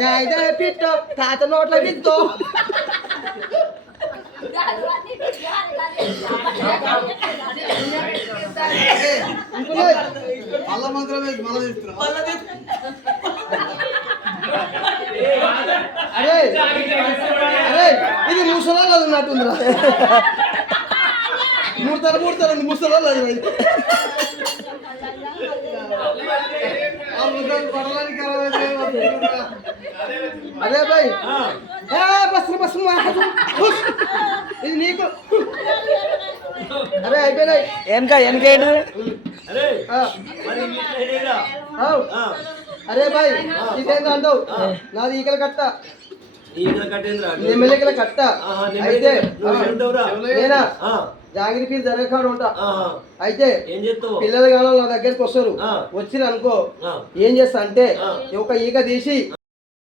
దాయి దాయి పిట్ట తాత నోట్ల విత్తో అల్ల మంత్రం వేసి మళ్ళీ తీస్తున్నా అరే అరే ఇది ముసలాలు ఉన్నట్టుందిరా. మూడతారు మూడతారు ముసలాలు అది పడడానికి అరే బాయ్. ఏ బస్ బస్ హుస్. ఇది నీకు. అరే అయిపోయినాయి. వెనక వెనకేడు అరే బాయ్ ఇదేందో అంటావు? నాది ఈకల కట్ట. ఎమ్మెల్యేకల కట్ట ఆహా, అయితే? నేనా? ఆ, జాగిరి పీర్ జరగకాడు ఉంటా. అయితే పిల్లలు కాలం నా దగ్గరికి వస్తారు. వచ్చిన అనుకో. ఏం చేస్తా అంటే. ఒక ఈక తీసి